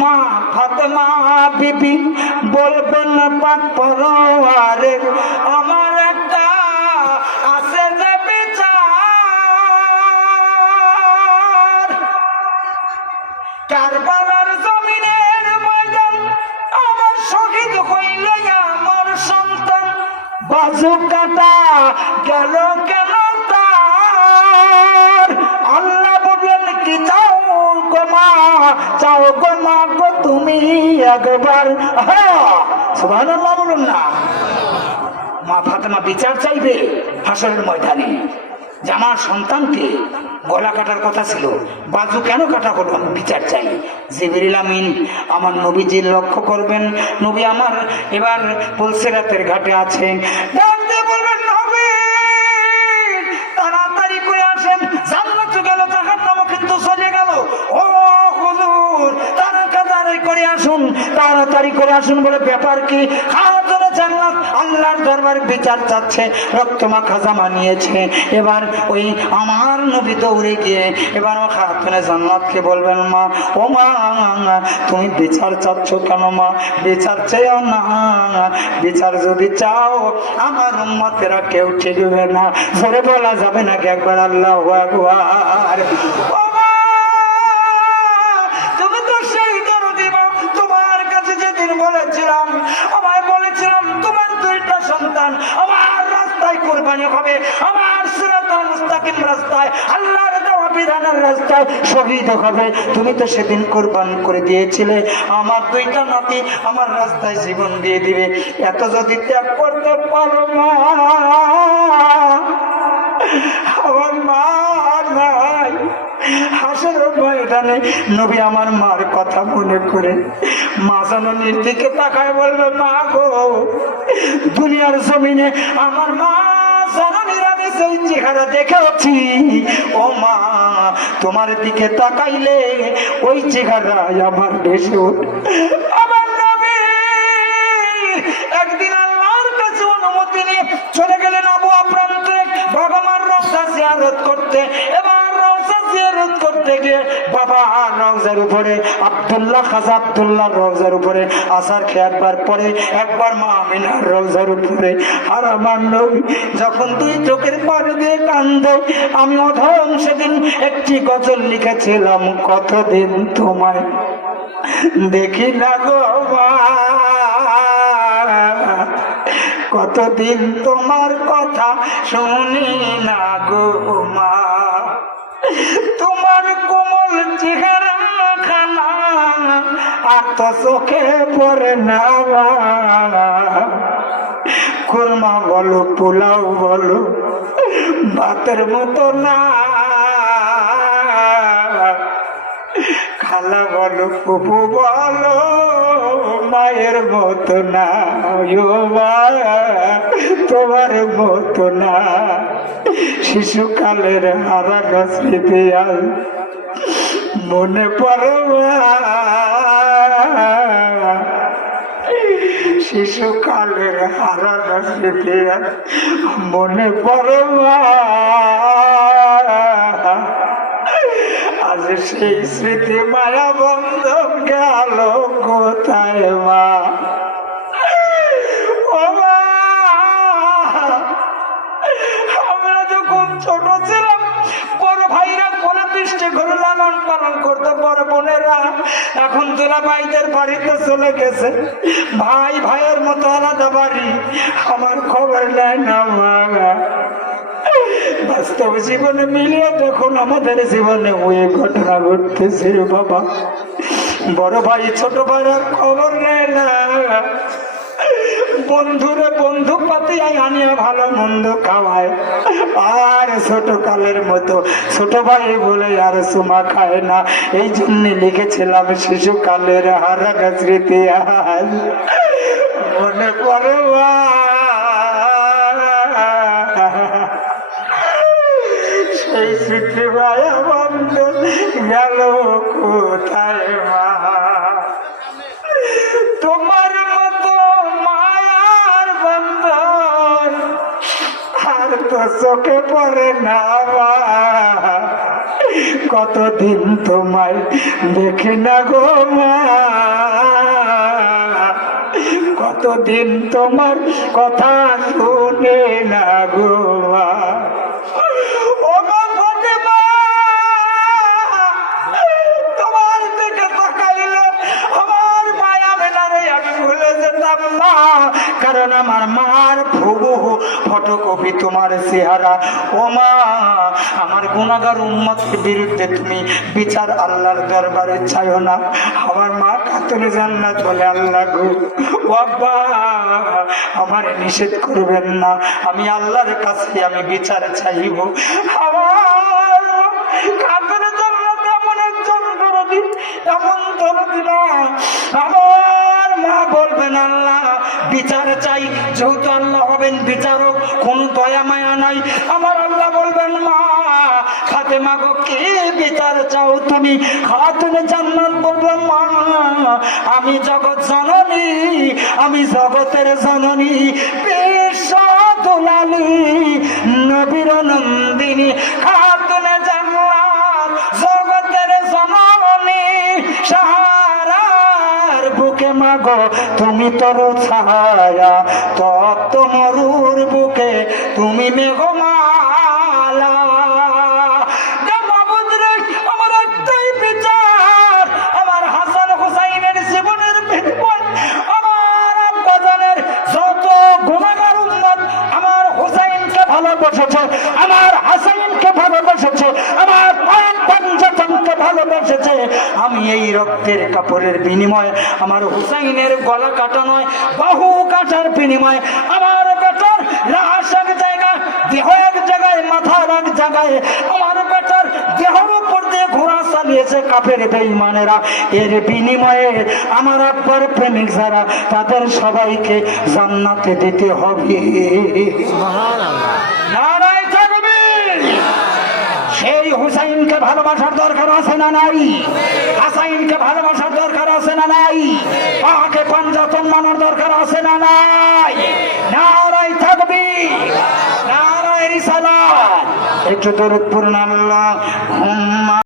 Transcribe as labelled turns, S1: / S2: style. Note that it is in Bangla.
S1: মা ফাতেমা বিবি বলবেন পাক আমার একটা আছে যে বিচার। কারবালার জমিনের ময়দান আমার শহীদ হইল, আমার সন্তান। বাজু কাটা গেল কেন? চাও গো মা গো, তুমি একবার হ্যাঁ বলুন না। মা ফাতেমা বিচার চাইবে হাসরের ময়দানে। যে আমার সন্তানকে গলা কাটার কথা ছিল, বাজু কেন কাটা হলো বিচার চাই? জিবিরিল আমিন, আমার নবীজির লক্ষ্য করবেন। নবী আমার এবার পুলসেরাতের ঘাটে আছে বলবেন নবী আসুন, তাড়াতাড়ি করে আসুন বলে ব্যাপার কি? আল্লাহর দরবার বিচার চাচ্ছে রক্তমা খাজামা নিয়েছে। এবার ওই আমার নবী দৌড়ে গিয়ে, এবার ও খাতুনে জান্নাতকে বলবেন, মা, ও মা, তুমি বিচার চাচ্ছ কেন মা? বিচার চেয়েও না। বিচার যদি চাও, আমার উম্মতেরা কেউ ঠিকবে না। ধরে বলা যাবে নাকি একবার? আল্লাহ আকবার। কাছে বলেছিলাম, আমায় বলেছিলাম, তোমার দুইটা সন্তান আমার রাস্তায় কোরবানি হবে, আমার সিরাতাল মুস্তাকিম রাস্তায়, আল্লাহর দেওয়া বিধানের রাস্তায় শহীদ হবে। তুমি তো সেদিন কোরবান করে দিয়েছিলে, আমার দুইটা নাতি আমার রাস্তায় জীবন দিয়ে দিবে। এত যদি ত্যাগ করতে পারো মা, আমার মা নাই। হাসের ময়দানে নবী আমার মার কথা মনে করে মা জননীর দিকে তাকায় বলবে, মা গো, দুনিয়ার জমিনে আমার মা সেই চেহারা দেখেছি ও মা, তোমার দিকে তাকাইলে ওই চেহারায় আমার বেশি একদিন অনুমতি নিয়ে চলে গেলেন আবু প্রান্তে বাবা মার রওজা জিয়ারত করতে। গিয়ে বাবা উপরে, আব্দুল্লাহ আব্দুল্লাহ উপরে, আসার খেয়ে একবার পরে, একবার মা আমিনার উপরে। আর আমার নবী যখন তুই চোখের পাড়ে দিয়ে কান্দে, আমি অধম সেদিন একটি গজল লিখেছিলাম, কতদিন তোমায় দেখি না গো কতদিন তোমার কথা শুনি না গো মা? চেহারা খানা আর চোখে পড়ে না। খুরমা বলো, পোলাও বলো, ভাতের মতো না। খালা বলো পুপু বলো, মায়ের মতো না তোমার মতো না। শিশুকালের হারানো স্মৃতি আর মনে। শিশুকালের হারানো স্মৃতি মনে পড়বা। আজ সেই স্মৃতি মায়া বন্ধ গেল কোথায় মা বড় বোনেরা, এখন তোলা ভাইদের বাড়িতে চলে গেছে। ভাই, ভাইয়ের মতো আলাদা বাড়ি। আমার খবর নেয় না বাস্তব জীবনে মিলিয়ে দেখুন, আমাদের জীবনে ওই ঘটনা ঘটতেছে বাবা। বড় ভাই, ছোট ভাইয়ের খবর নেয় না। বন্ধুরে বন্ধু পাতিয়াই আনিয়া ভালো মন্দ খাওয়ায়। আর ছোট কালের মতো, ছোট ভাই বলে আর সুমা খায় না। এই জন্য লিখেছিলাম শিশুকালের হারা স্মৃতি মনে পড়ে সেই স্মৃতি ভাই আমার গেল। চোখে পরে না। কতদিন তোমায় দেখি না গো কতদিন তোমার কথা শুনে না গো মা কারণ আমার মার ফটোকপি তোমার চেহারা। ও মা, আমার গুণাগার উম্মতের বিরুদ্ধে তুমি বিচার আল্লাহর দরবারে চাইও না। আমার মা কাতরে আল্লাহ গো। আমার নিষেধ করবেন না। আমি আল্লাহর কাছে আমি বিচার চাইব। এমন একজন এমন আমার মা বলবেন আল্লাহ বিচার চাই। যেহেতু আল্লাহ হবেন বিচারক, কোন দয়া মায়া নাই। আমার আল্লাহ বলবেন, মা খাতে মাগো কে বিচার চাও তুমি? খাতুনে জান্নাত বলবেন মা, আমি জগৎ জননী, আমি জগতের জননী বিশ্ব দুলালি নবীর নন্দিনী। খাতুনে তুমি তরু ছায়া তপ্ত মরুর বুকে তুমি মেঘমালা ভালোবেসেছে আমি এই রক্তের কাপড়ের বিনিময়ে আমার হুসাইনের গলা কাটা নয় বাহু কাটার বিনিময়ে আমার বেটার লাশ এক জায়গায় দেহ এক জায়গায় মাথার এক জায়গায় আমার বেটার দেহর উপর দিয়ে ঘোড়া চালিয়েছে কাপের বেঈমানেরা। এর বিনিময়ে আমার আব্বার প্রেমিক যারা তাদের সবাইকে জান্নাতে দিতে হবে। সেই হুসাইনকে ভালোবাসার দরকার না নাই? হাসাইনকে ভালোবাসার দরকার আছে না নাই? পাহাকে পাঞ্জাতন মানার দরকার আছে না নাই? নারাই থাকবি নারায় রিসালা একটু দরুদ পূর্ণ